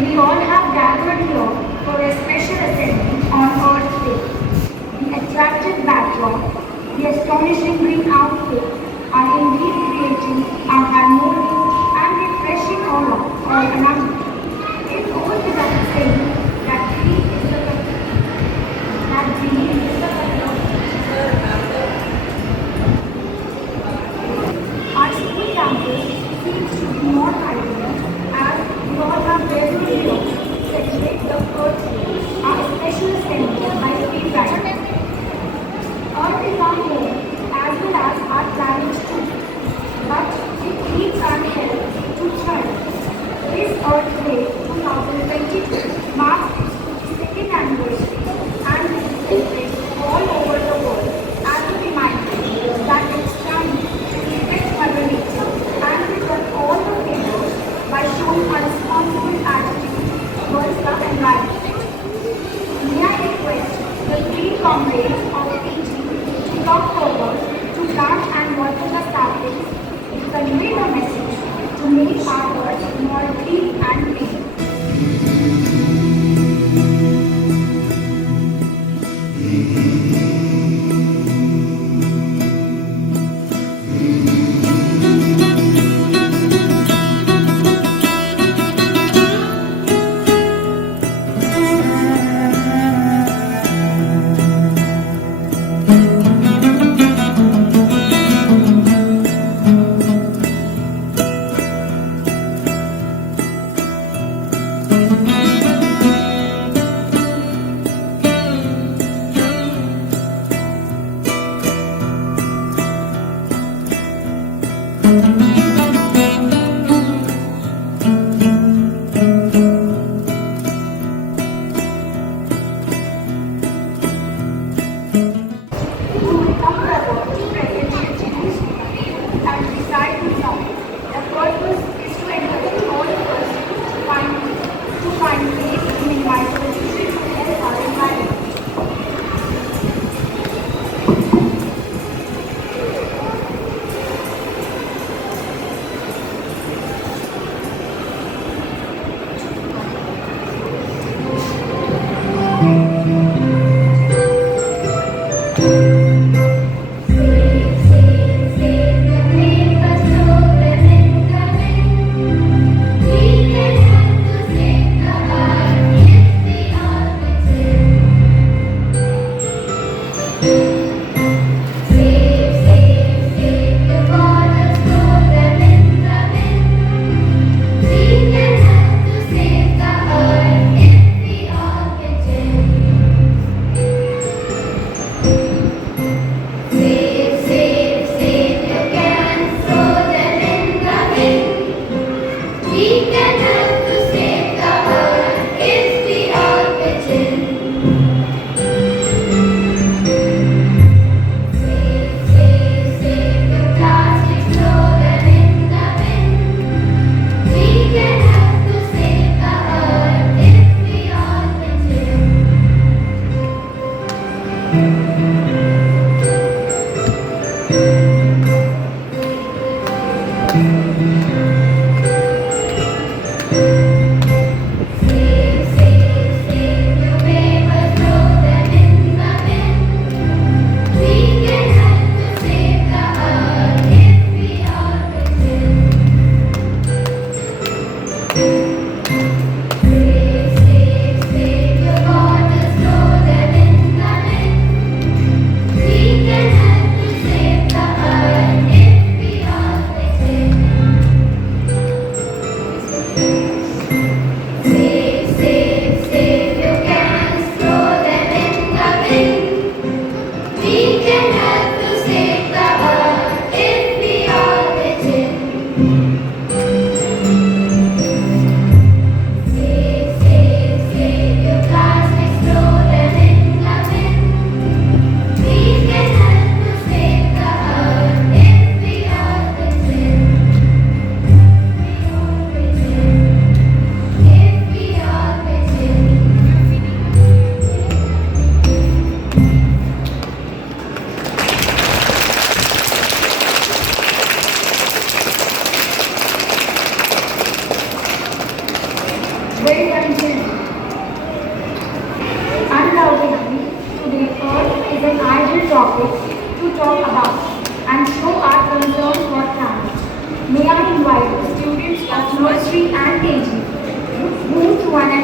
we all have gathered here for a special assembly on Earth Day. The attractive backdrop, the astonishing green outfit are indeed creating a harmonious and refreshing aura all around. It goes without saying that green is the color. That green is the color. Our school campus seems to be more ideal as we all have gathered here to celebrate the Earth Day, our special assembly by free ride. Earth is our home as well as our planet too, but it needs our help to thrive. This Earth Day 2022 marks its 52nd anniversary and is celebrated all over the world as a reminder that it's time to respect Mother Nature and return all the favors by showing a responsible attitude towards the environment. May I request the three comrades of PG to come forward to plant and water the saplings to convey the message to make our earth more green and green.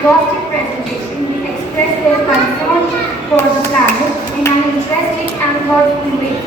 exhaustive presentation, we expressed their concern for the planet in an interesting and thoughtful way.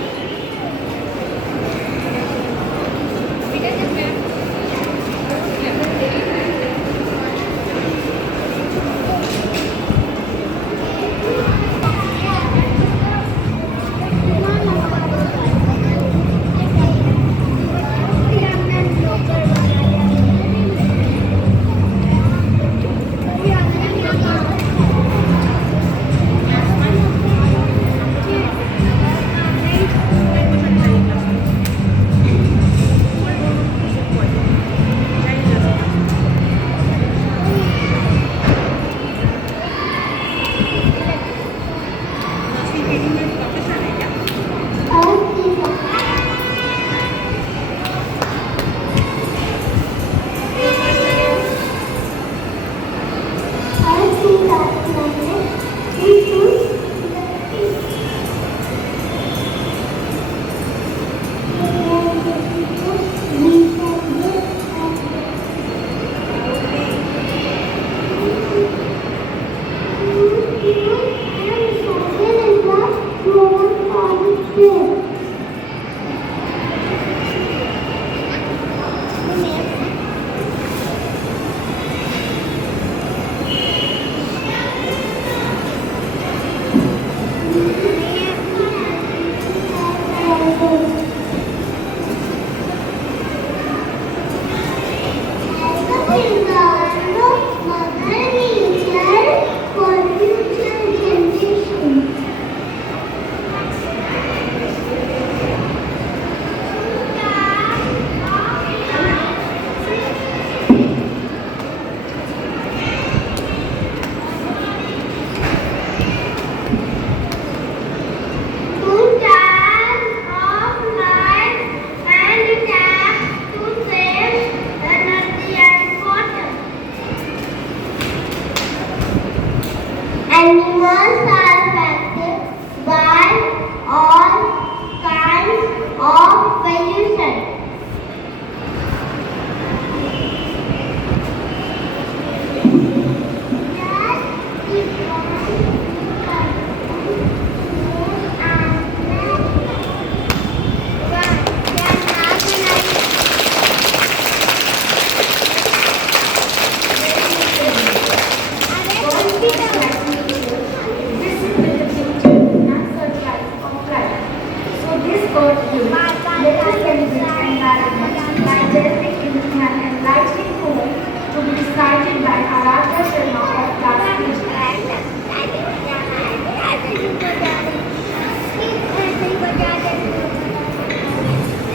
Animals are affected by all kinds of pollution.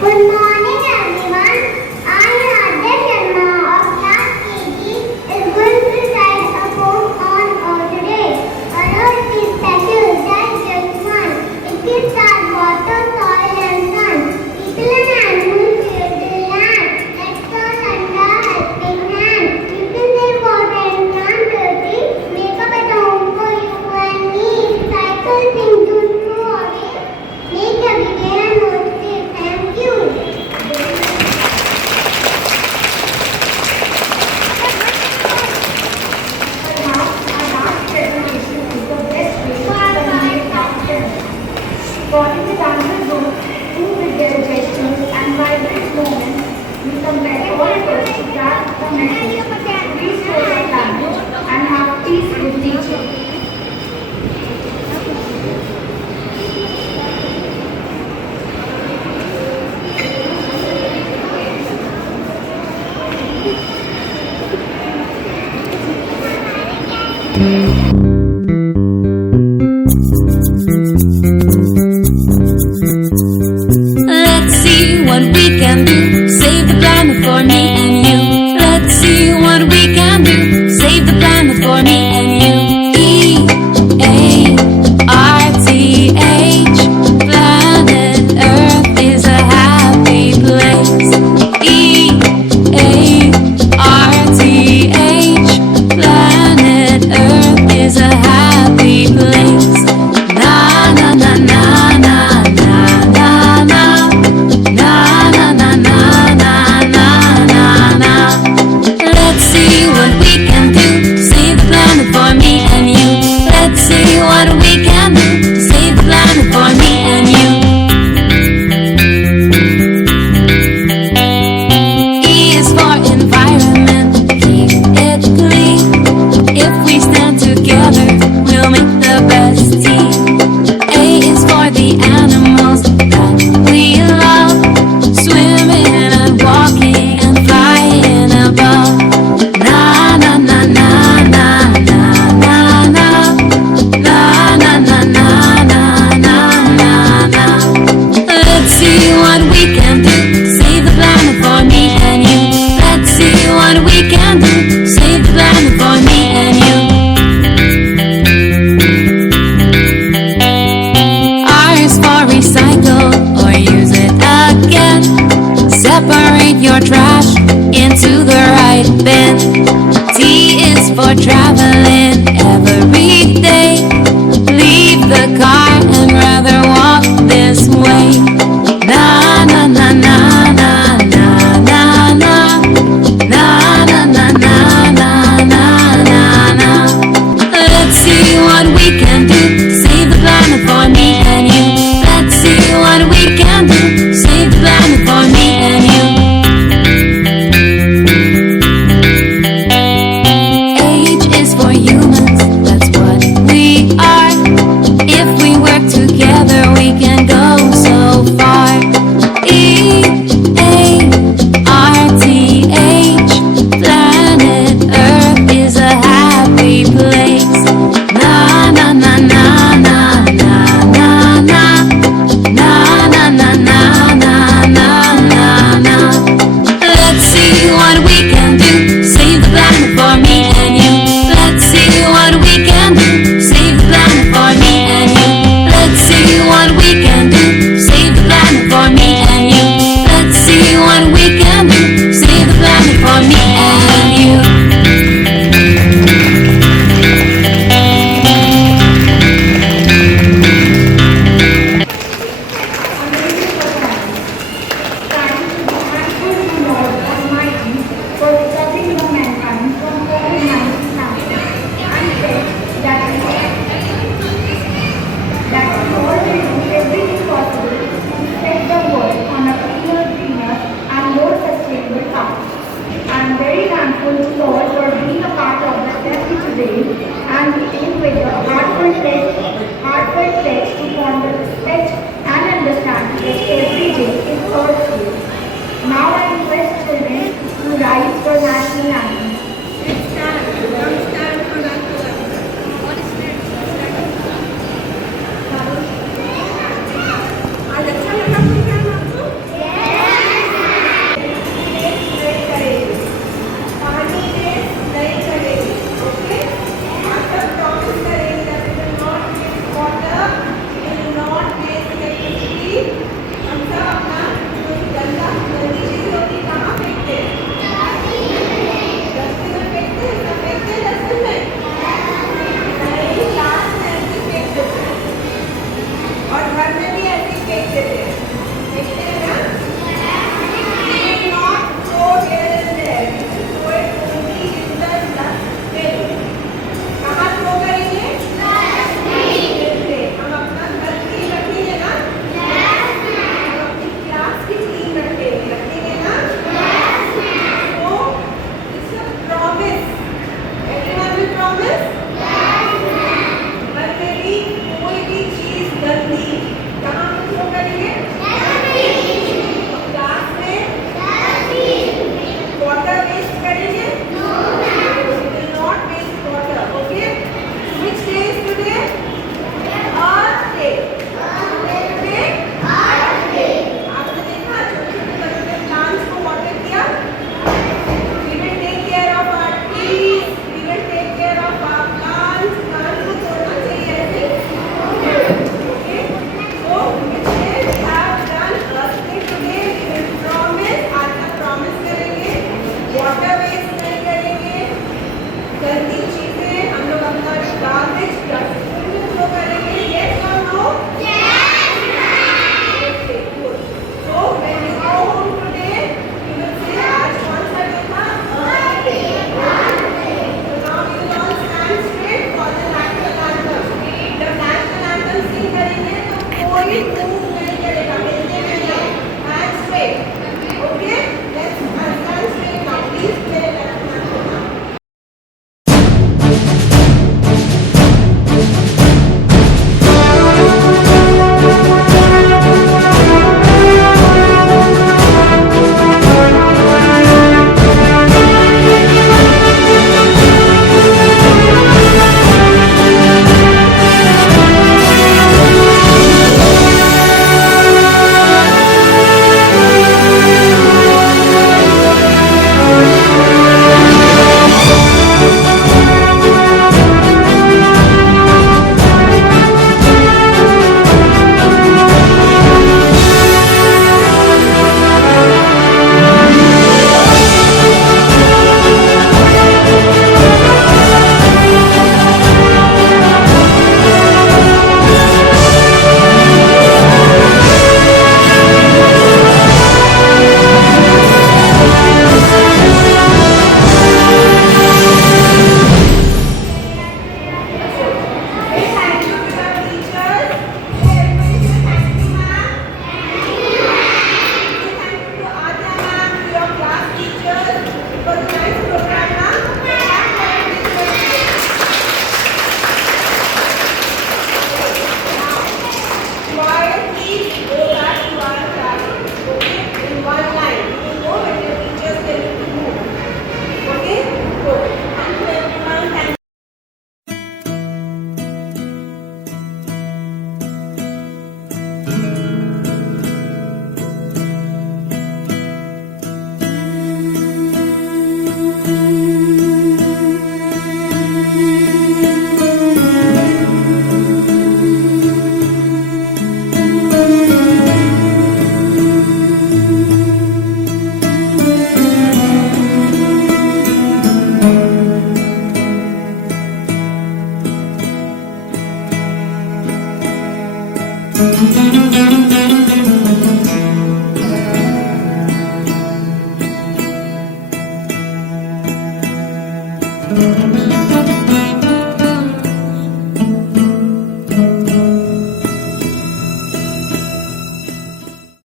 Good morning everyone. I am Adya Sharma of class KG is going to recite a poem on Earth today. Our Earth is special than just one. It is our water, soil and sun. People and animals share the land. Let's go under helping hand. You can save water and plant dirty. Make a better home for you and me. Cycle things to throw away. Make every day and most day. Thank you. Calling the dancer group, who with their gestures and vibrant movements, we compare all efforts to grasp the message, restore the planet, and have peace with nature. Let's see what we can do. Save the planet for me and you. Let's see separate your trash into the right bin. T is for traveling.